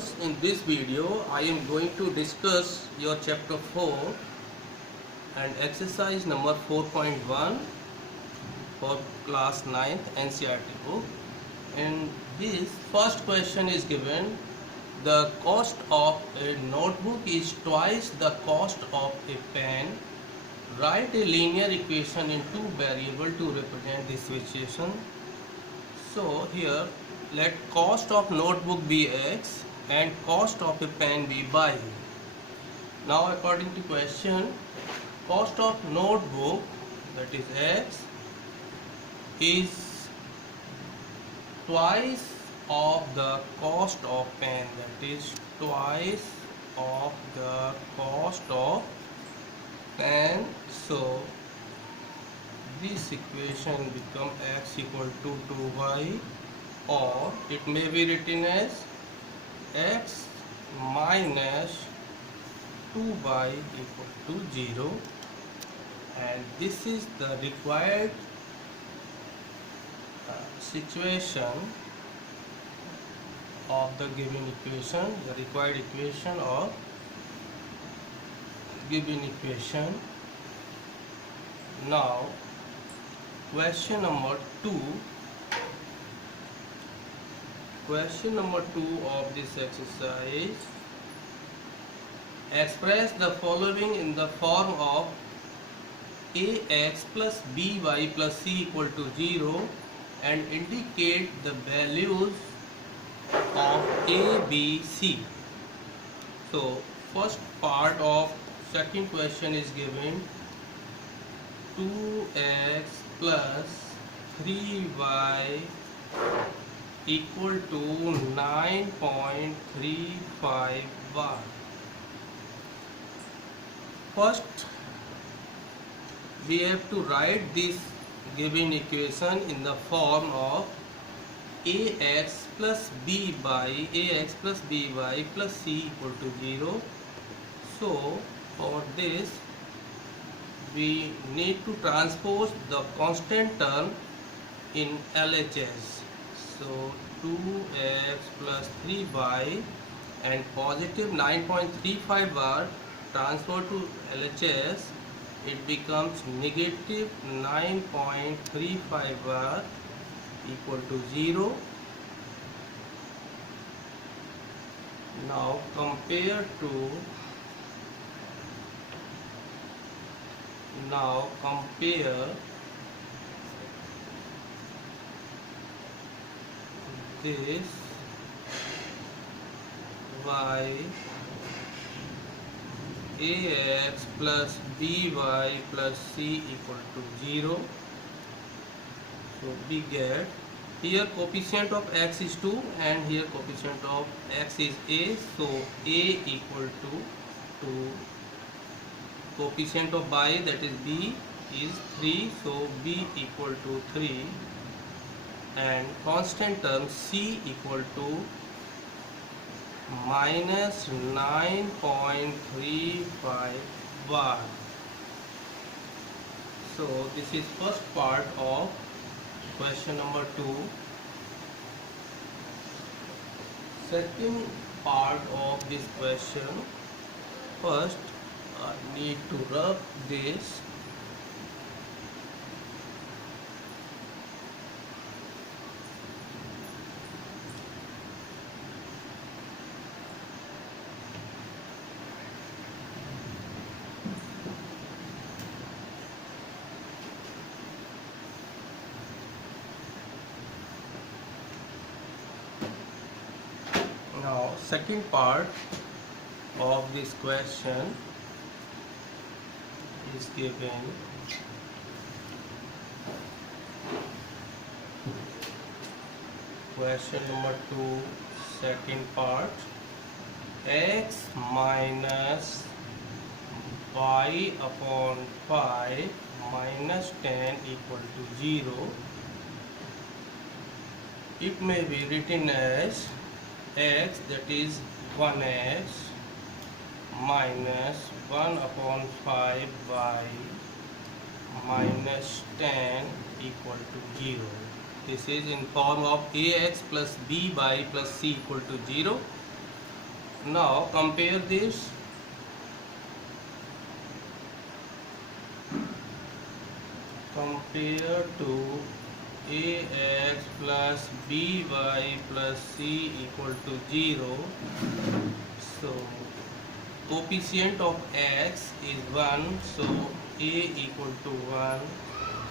viewers, in this video I am going to discuss your chapter 4 and exercise number 4.1 for class 9th NCERT book. In this first question is given, the cost of a notebook is twice the cost of a pen. Write a linear equation in two variables to represent this situation. So here let cost of notebook be x and cost of a pen be y. Now according to question, cost of notebook, that is x, is twice of the cost of pen, that is twice of the cost of pen. So this equation become x equal to 2y, or it may be written as x minus 2y equal to 0, and this is the required situation of the given equation, the required equation of given equation. Now question number 2 of this exercise: express the following in the form of ax plus by plus c equal to 0 and indicate the values of a, b, c. So first part of second question is given 2x plus 3y equal to 9.35 bar. First we have to write this given equation in the form of ax plus by plus c equal to 0. So for this we need to transpose the constant term in LHS. So 2x plus 3y and positive 9.35 bar transfer to LHS, it becomes negative 9.35 bar equal to 0. Now compare this y ax plus by plus c equal to 0. So we get here coefficient of x is 2 and here coefficient of x is a, so a equal to 2. Coefficient of y, that is b, is 3, so b equal to 3, and constant term c equal to minus 9.35 bar. So this is first part of question number 2. Second part of this question, first I need to rub this. Now second part of this question is given question number 2, second part: x minus y upon 5 minus 10 equal to 0. It may be written as x, that is 1x, minus 1 upon 5 by minus 10 equal to 0. This is in form of ax plus by plus c equal to 0. Now compare this. Compare to ax plus by plus c equal to 0. So coefficient of x is 1, so a equal to 1.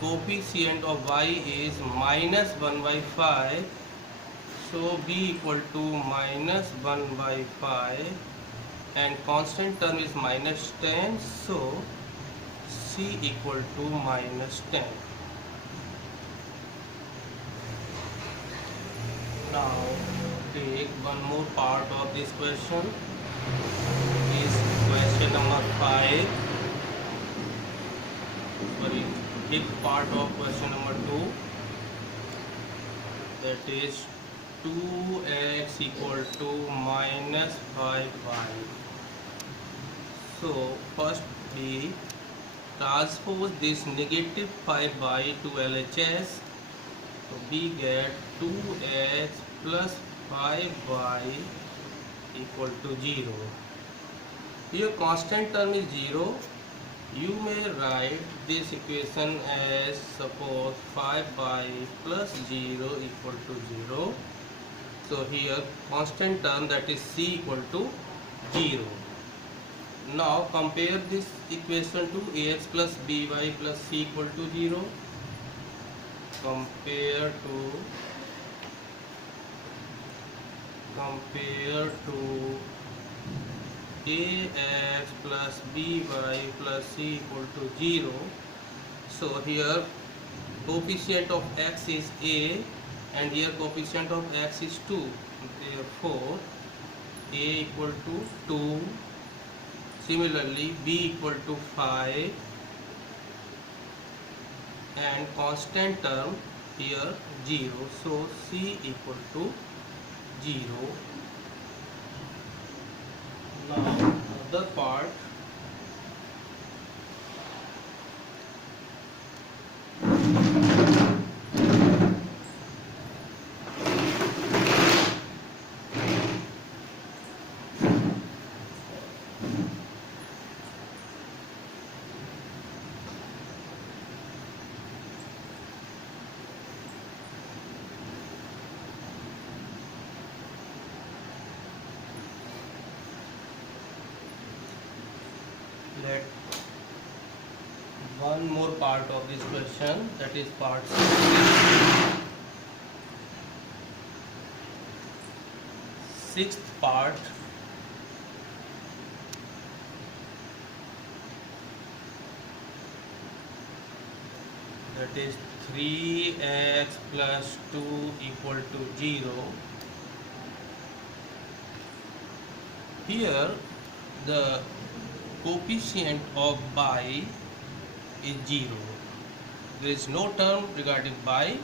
Coefficient of y is minus 1 by 5, so b equal to minus 1 by 5, and constant term is minus 10, so c equal to minus 10. Now take one more part of this question, is question number 5. Sorry, big part of question number 2, that is 2x equal to minus 5y. So first we transpose this negative 5y to LHS. So we get 2x plus 5y equal to 0. Here constant term is 0. You may write this equation as suppose 5y plus 0 equal to 0. So here constant term, that is c equal to 0. Now compare this equation to ax plus by plus c equal to 0. Compare to ax plus by plus c equal to 0. So here coefficient of x is a and here coefficient of x is 2. Therefore a equal to 2. Similarly b equal to 5 and constant term here 0. So c equal to 0. Now other part, let one more part of this question, that is part 6. Sixth part, that is 3x plus 2 equal to 0. Here the coefficient of by is 0. There is no term regarding by.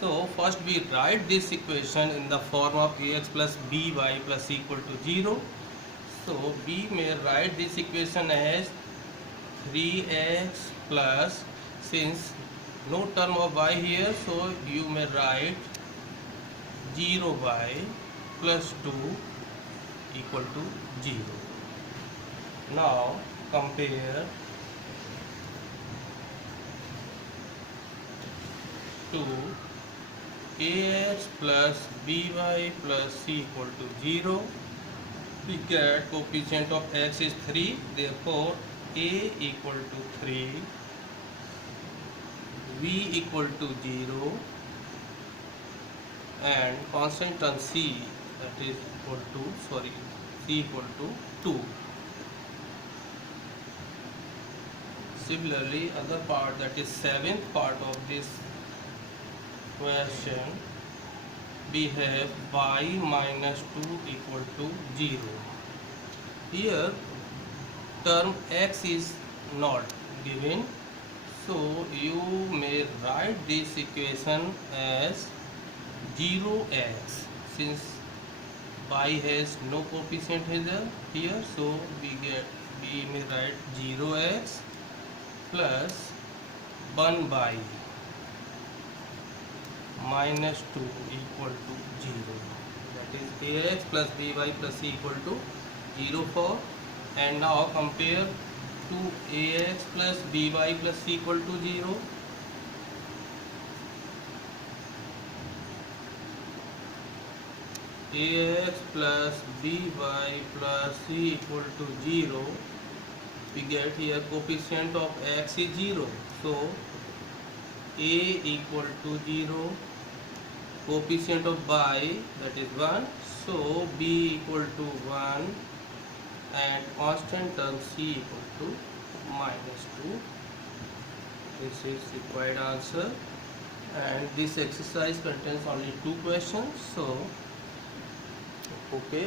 So first we write this equation in the form of ax plus by plus equal to 0. So we may write this equation as 3x plus, since no term of y here, so you may write 0y plus 2 equal to 0. Now compare to ax plus by plus c equal to 0. We get coefficient of x is 3, therefore a equal to 3, v equal to 0, and constant term c, that is equal to, c equal to 2. Similarly other part, that is seventh part of this question, we have y minus 2 equal to 0. Here term x is not given, so you may write this equation as 0x, since y has no coefficient here, so we may write 0x plus 1 by minus 2 equal to 0, that is ax plus by plus c equal to 0 for, and now compare to ax plus by plus c equal to 0. Ax plus by plus c equal to 0, we get here coefficient of x is 0, so a equal to 0, coefficient of by, that is 1, so b equal to 1, and constant term c equal to -2. This is required answer, and this exercise contains only 2 questions, so okay.